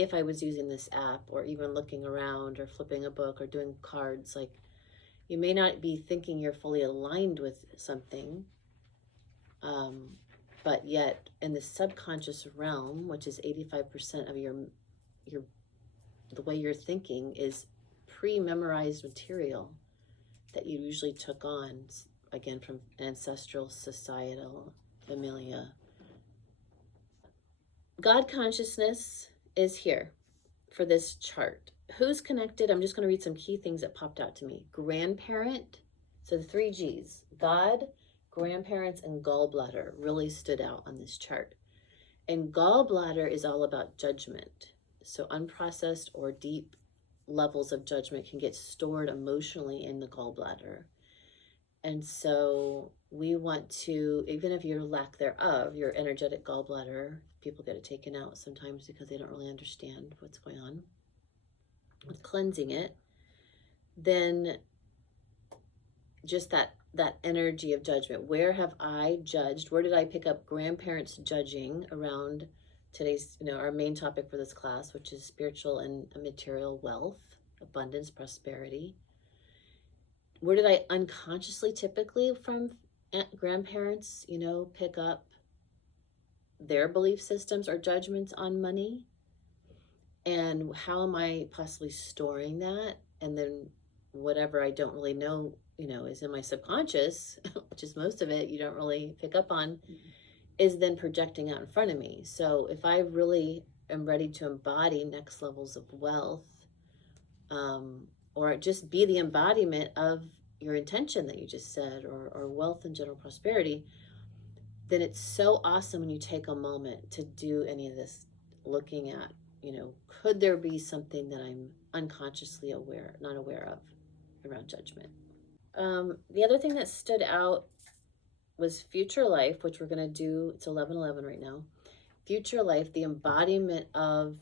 if I was using this app or even looking around or flipping a book or doing cards, like you may not be thinking you're fully aligned with something, but yet in the subconscious realm, which is 85% of your the way you're thinking is pre-memorized material that you usually took on, again, from ancestral, societal, familia. God consciousness is here for this chart. Who's connected? I'm just going to read some key things that popped out to me. Grandparent, so the 3 G's, God, grandparents, and gallbladder really stood out on this chart. And gallbladder is all about judgment. So unprocessed or deep levels of judgment can get stored emotionally in the gallbladder. And so we want to, even if you're lack thereof, your energetic gallbladder, people get it taken out sometimes because they don't really understand what's going on with cleansing it, then just that energy of judgment. Where have I judged? Where did I pick up grandparents judging around today's, our main topic for this class, which is spiritual and material wealth, abundance, prosperity? Where did I unconsciously, typically from grandparents, pick up their belief systems or judgments on money? And how am I possibly storing that? And then whatever I don't really know, is in my subconscious, which is most of it, you don't really pick up on, is then projecting out in front of me. So if I really am ready to embody next levels of wealth, or just be the embodiment of your intention that you just said, or wealth and general prosperity, then it's so awesome when you take a moment to do any of this, looking at, could there be something that I'm unconsciously not aware of around judgment? The other thing that stood out was future life, which we're going to do. It's 11:11 right now. Future life, the embodiment of,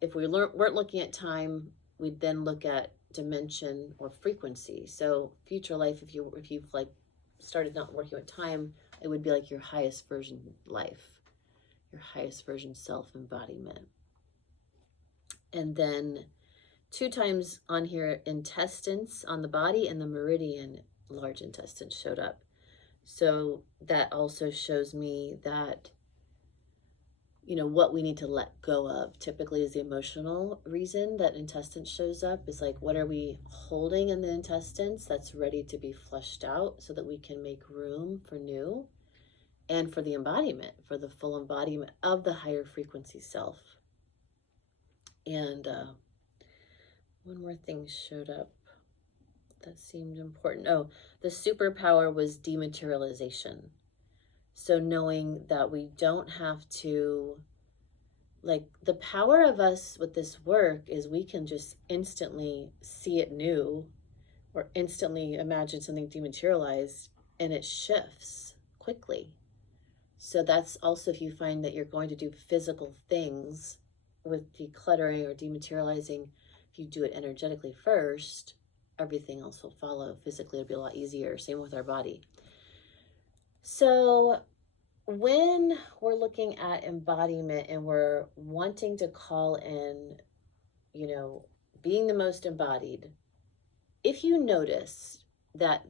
if we weren't looking at time, we'd then look at dimension or frequency. So future life, if you've like started not working with time, it would be like your highest version life, your highest version self embodiment. And then 2 times on here, intestines on the body and the meridian, large intestine, showed up. So that also shows me that, what we need to let go of typically is the emotional reason that intestine shows up, is like, what are we holding in the intestines that's ready to be flushed out so that we can make room for new and for the embodiment, for the full embodiment of the higher frequency self. And one more thing showed up that seemed important. Oh, the superpower was dematerialization. So knowing that we don't have to, like, the power of us with this work is we can just instantly see it new, or instantly imagine something dematerialized, and it shifts quickly. So that's also, if you find that you're going to do physical things with decluttering or dematerializing, if you do it energetically first, everything else will follow. Physically, it'll be a lot easier. Same with our body. So when we're looking at embodiment and we're wanting to call in, being the most embodied, if you notice that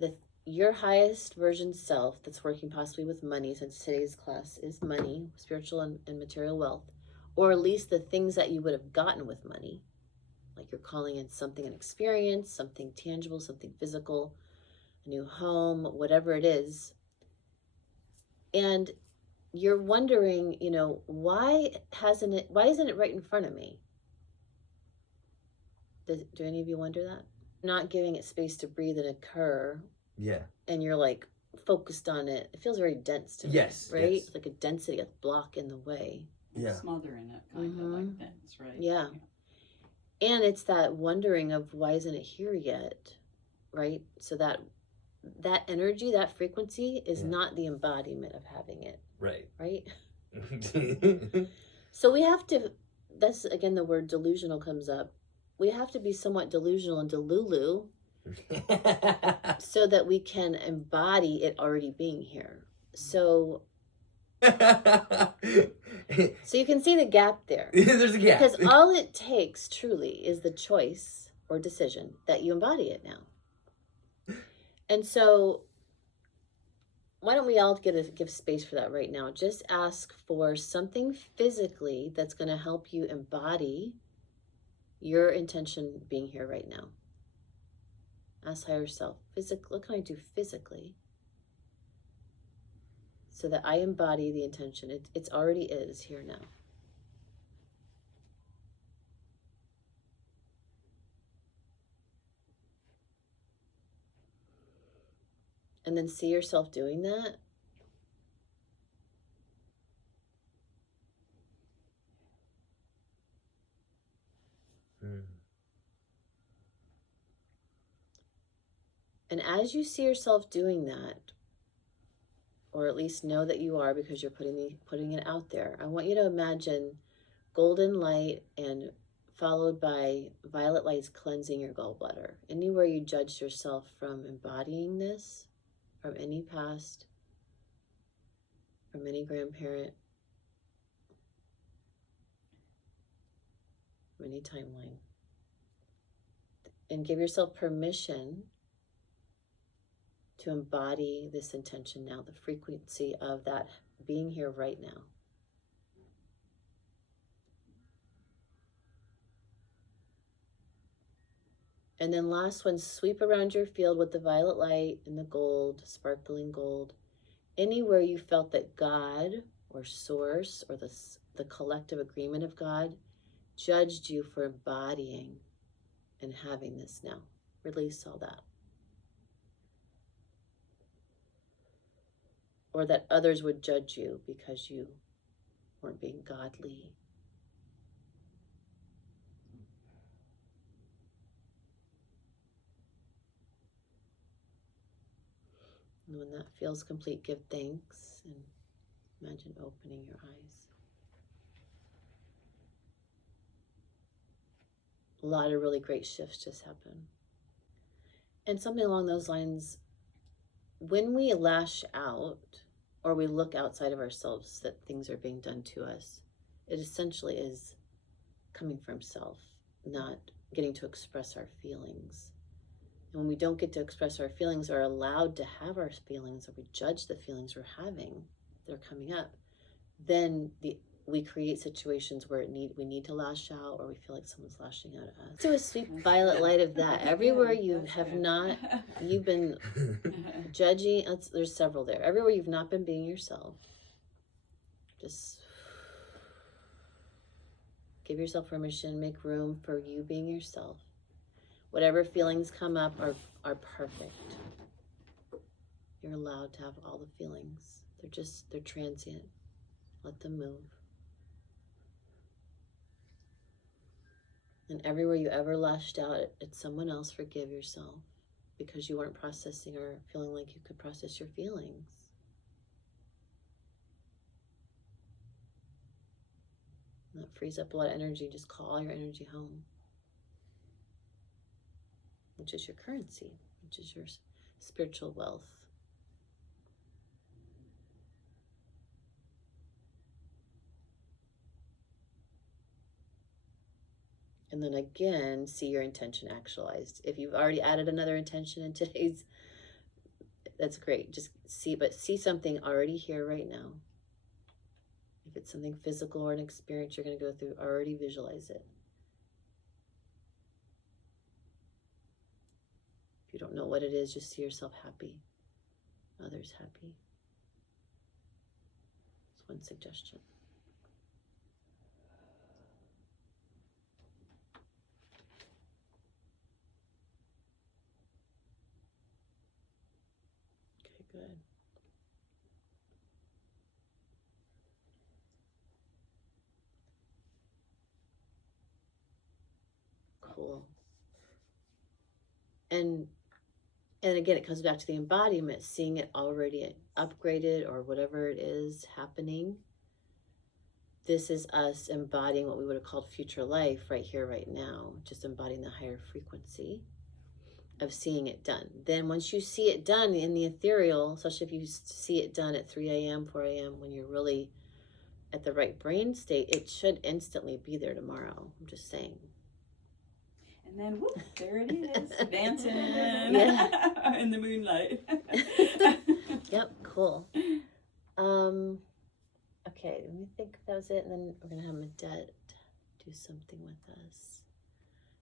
your highest version self that's working possibly with money, since today's class is money, spiritual and material wealth, or at least the things that you would have gotten with money, like you're calling in something, an experience, something tangible, something physical, a new home, whatever it is, and you're wondering, why isn't it right in front of me? Do any of you wonder that? Not giving it space to breathe and occur. Yeah. And you're like focused on it. It feels very dense to me. Yes. Right? Yes. Like a density, a block in the way. Yeah. Smothering it, kind of like things, right? Yeah. And it's that wondering of, why isn't it here yet? Right? So that energy, that frequency is not the embodiment of having it. Right. Right? So we have to, that's again the word delusional comes up. We have to be somewhat delusional and delulu so that we can embody it already being here. So So you can see the gap there. There's a gap. Because all it takes truly is the choice or decision that you embody it now. And so why don't we all give space for that right now? Just ask for something physically that's going to help you embody your intention being here right now. Ask higher self, what can I do physically so that I embody the intention? It's already is here now. And then see yourself doing that. And as you see yourself doing that, or at least know that you are because you're putting it out there, I want you to imagine golden light and followed by violet lights cleansing your gallbladder. Anywhere you judged yourself from embodying this, from any past, from any grandparent, from any timeline. And give yourself permission to embody this intention now, the frequency of that being here right now. And then last one, sweep around your field with the violet light and the gold, sparkling gold. Anywhere you felt that God or source or the collective agreement of God judged you for embodying and having this now. Release all that. Or that others would judge you because you weren't being godly. And when that feels complete, give thanks and imagine opening your eyes. A lot of really great shifts just happen. And something along those lines, when we lash out or we look outside of ourselves that things are being done to us, it essentially is coming from self, not getting to express our feelings. And when we don't get to express our feelings or allowed to have our feelings, or we judge the feelings we're having, they're coming up, then we create situations where we need to lash out, or we feel like someone's lashing out at us. So a sweet violet light of that. Everywhere you have not, you've been judging, there's several there. Everywhere you've not been being yourself, just give yourself permission, make room for you being yourself. Whatever feelings come up are perfect. You're allowed to have all the feelings. They're transient. Let them move. And everywhere you ever lashed out at someone else, forgive yourself because you weren't processing or feeling like you could process your feelings. And that frees up a lot of energy. Just call all your energy home, which is your currency, which is your spiritual wealth. And then again, see your intention actualized. If you've already added another intention in today's, that's great. Just see something already here right now. If it's something physical or an experience you're going to go through, already visualize it. If you don't know what it is, just see yourself happy, others happy. It's one suggestion. Okay, good. Cool. And again, it comes back to the embodiment, seeing it already upgraded or whatever it is happening. This is us embodying what we would have called future life right here, right now, just embodying the higher frequency. of seeing it done. Then once you see it done in the ethereal, especially if you see it done at 3 a.m., 4 a.m., when you're really at the right brain state, it should instantly be there tomorrow. I'm just saying. And then, whoop, there it is, dancing Yeah. in the moonlight. Yep, cool. Okay, let me think if that was it, and then we're going to have Medette do something with us.